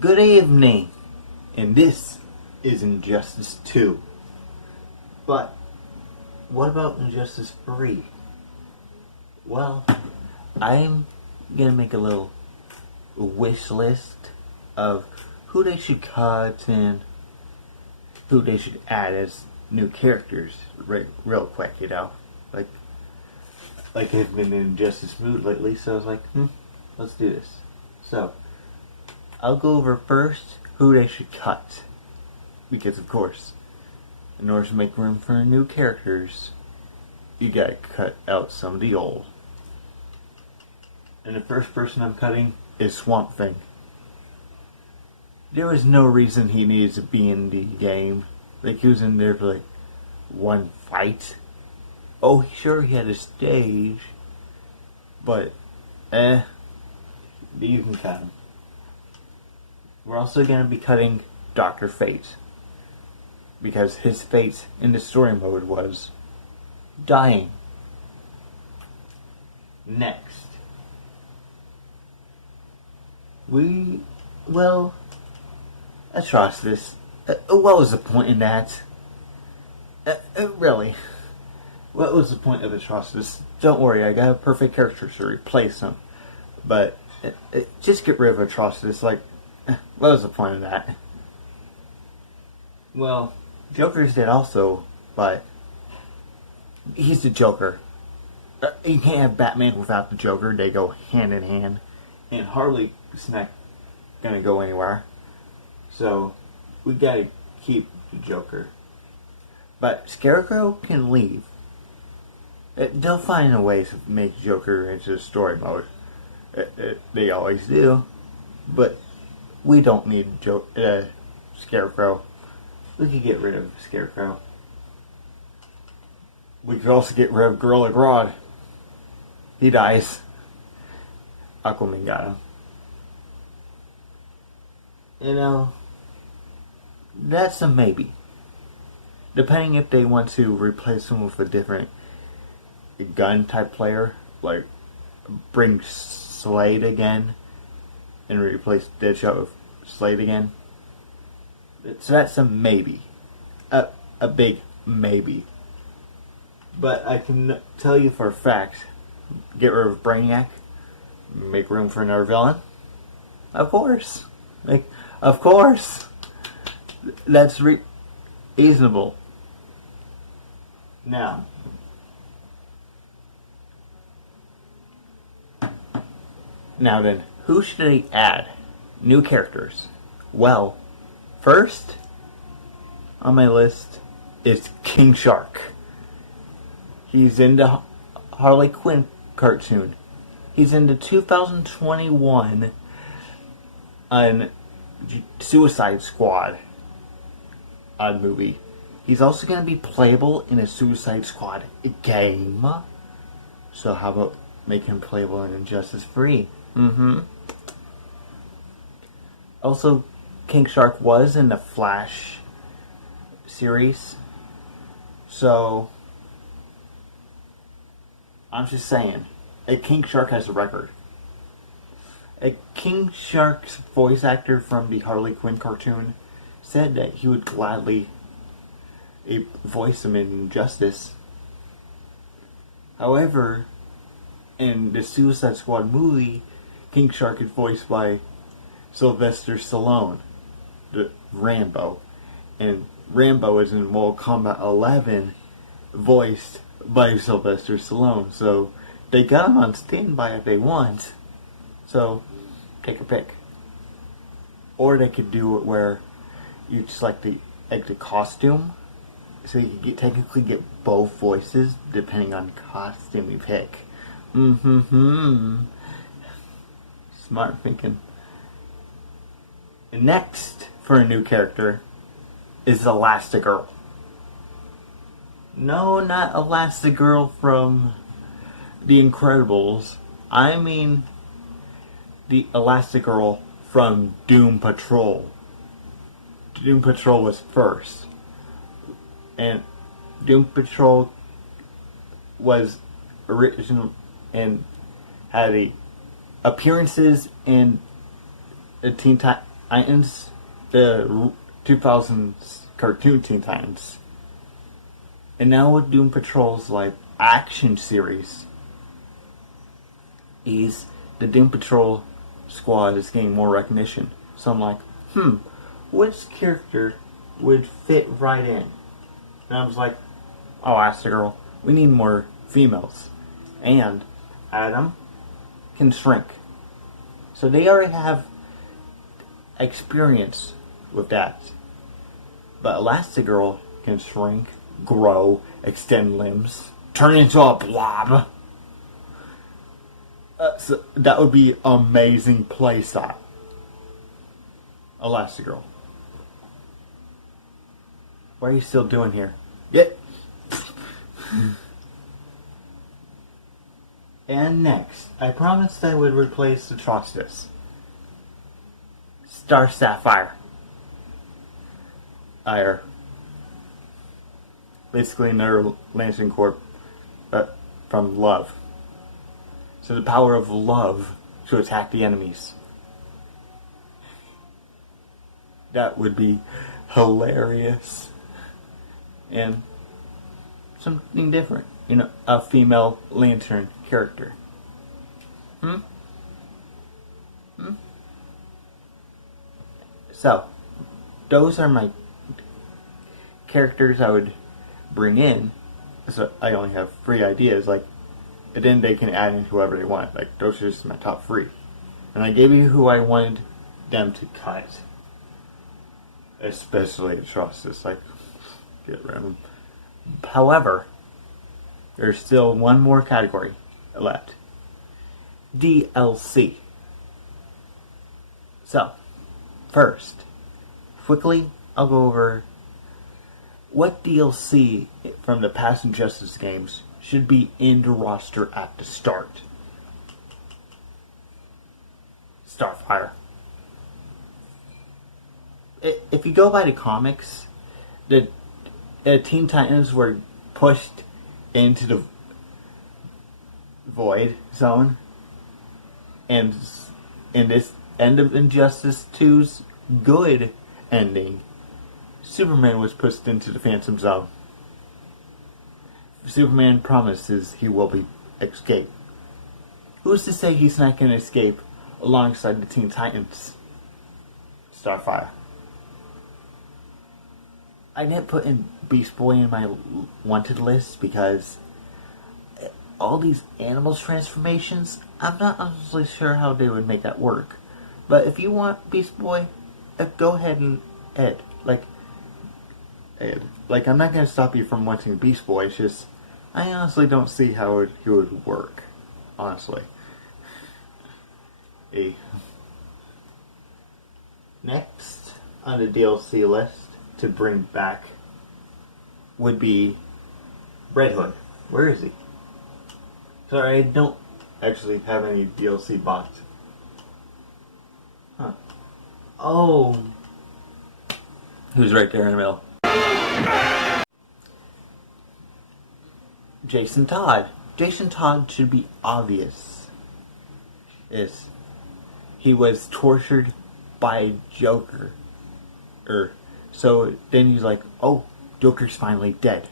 Good evening, and this is Injustice 2. But what about Injustice 3? Well, I'm gonna make a little wish list of who they should cut and who they should add as new characters real quick, Like I've been in Injustice mood lately, so I was like, let's do this. So, I'll go over first who they should cut. Because, of course, in order to make room for new characters, you gotta cut out some of the old. And the first person I'm cutting is Swamp Thing. There was no reason he needed to be in the game. Like, he was in there for, one fight. Oh, sure, he had a stage. But, you can cut him. We're also going to be cutting Dr. Fate. Because his fate in the story mode was dying. Next. Atrocitus. What was the point in that? Really? What was the point of Atrocitus? Don't worry, I got a perfect character to replace him. But, just get rid of Atrocitus, what was the point of that? Well, Joker's dead also, but he's the Joker. You can't have Batman without the Joker. They go hand in hand. And Harley's not gonna go anywhere. So, we gotta keep the Joker. But Scarecrow can leave. They'll find a way to make Joker into story mode. They always do. But we don't need Scarecrow. We could get rid of Scarecrow. We could also get rid of Gorilla Grodd. He dies. Aquaman got him. That's a maybe. Depending if they want to replace him with a different gun type player, like bring Slade again and replace Deadshot with Slade again. So that's a maybe. A big maybe. But I can tell you for a fact, get rid of Brainiac, make room for another villain. Of course. Of course. That's reasonable. Now then, who should they add? New characters. Well, first on my list is King Shark. He's in the Harley Quinn cartoon. He's in the 2021 Suicide Squad movie. He's also going to be playable in a Suicide Squad game. So how about make him playable in Injustice 3? Also, King Shark was in the Flash series. So, I'm just saying, King Shark has a record. King Shark's voice actor from the Harley Quinn cartoon said that he would gladly voice him in Injustice. However, in the Suicide Squad movie, King Shark is voiced by Sylvester Stallone, the Rambo. And Rambo is in Mortal Kombat 11, voiced by Sylvester Stallone. So, they got him on standby if they want. So, take a pick. Or they could do it where you just like the costume. So you could technically get both voices depending on costume you pick. Smart thinking. Next, for a new character, is Elastigirl. No, not Elastigirl from The Incredibles. I mean the Elastigirl from Doom Patrol. Doom Patrol was first. And Doom Patrol was original and had appearances in the Titans, the 2000s cartoon Teen Titans. And now with Doom Patrol's like action series, the Doom Patrol squad is getting more recognition. So I'm like, which character would fit right in? And I was like, oh, Elastigirl, we need more females. And Adam can shrink. So they already have experience with that. But Elastigirl can shrink, grow, extend limbs, turn into a blob. So that would be amazing playstyle. Elastigirl. What are you still doing here? Yeah. And next, I promised I would replace the Atrocitus. Star Sapphire. Basically another Lancing Corp from love. So the power of love to attack the enemies. That would be hilarious. And something different. You know, a female lantern character. So, those are my characters I would bring in. So I only have 3 ideas, like, and then they can add in whoever they want. Like, those are just my top 3. And I gave you who I wanted them to cut. Especially Atrocitus, like, get rid of them. However, there's still one more category left. DLC. So, first, quickly, I'll go over what DLC from the past Injustice games should be in the roster at the start. Starfire. If you go by the comics, the Teen Titans were pushed into the Void Zone, and in this end of Injustice 2's good ending, Superman was pushed into the Phantom Zone. Superman promises he will escape. Who's to say he's not going to escape alongside the Teen Titans? Starfire. I didn't put in Beast Boy in my wanted list because all these animals transformations, I'm not honestly sure how they would make that work. But if you want Beast Boy, go ahead and Ed. Like, I'm not going to stop you from wanting Beast Boy. It's just, I honestly don't see how he would work. Honestly. Next on the DLC list to bring back would be Red Hood. Where is he? Sorry, I don't actually have any DLC bought. Oh. Who's right there in the middle? Jason Todd. Jason Todd should be obvious. He was tortured by Joker. So then he's like, oh, Joker's finally dead.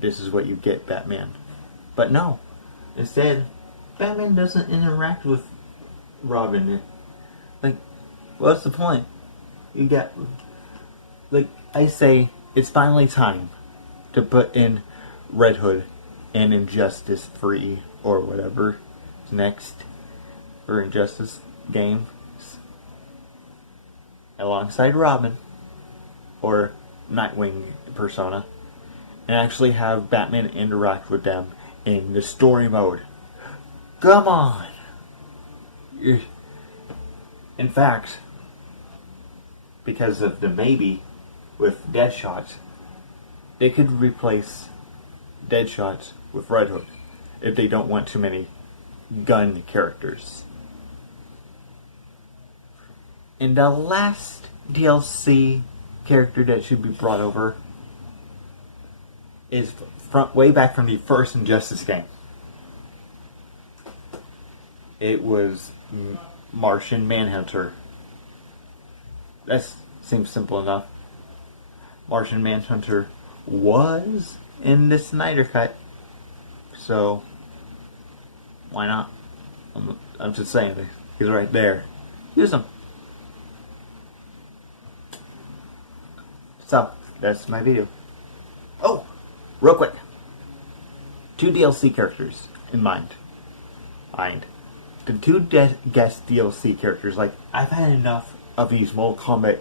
This is what you get, Batman. But no. Instead, Batman doesn't interact with Robin. Like, what's the point? You got... Like, I say, it's finally time to put in Red Hood and Injustice 3 or whatever next for Injustice games alongside Robin or Nightwing persona and actually have Batman interact with them in the story mode. Come on! In fact, because of the maybe with Deadshot, they could replace Deadshot with Red Hood if they don't want too many gun characters. And the last DLC character that should be brought over is way back from the first Injustice game. It was Martian Manhunter. That seems simple enough. Martian Manhunter was in the Snyder Cut, so why not? I'm just saying, he's right there. Use him. So, that's my video. Oh, real quick. 2 DLC characters in mind. The 2 guest DLC characters, like, I've had enough of these Mortal Kombat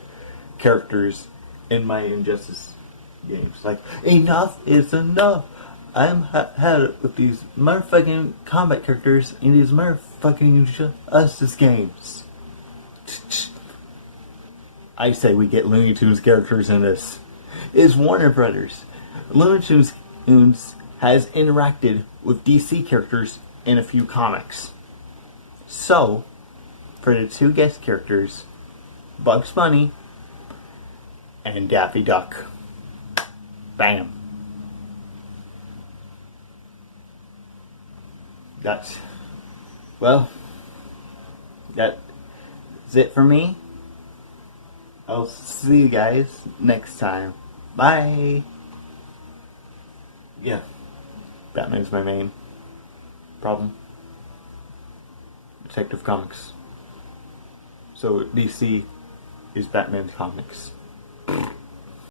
characters in my Injustice games. Like, enough is enough. I'm had it with these motherfucking combat characters in these motherfucking Injustice games. I say we get Looney Tunes characters in this. It's Warner Brothers. Looney Tunes has interacted with DC characters in a few comics. So, for the 2 guest characters, Bugs Bunny and Daffy Duck. Bam. That's it for me. I'll see you guys next time. Bye. Yeah, Batman's my main problem. Detective Comics. So DC is Batman's comics.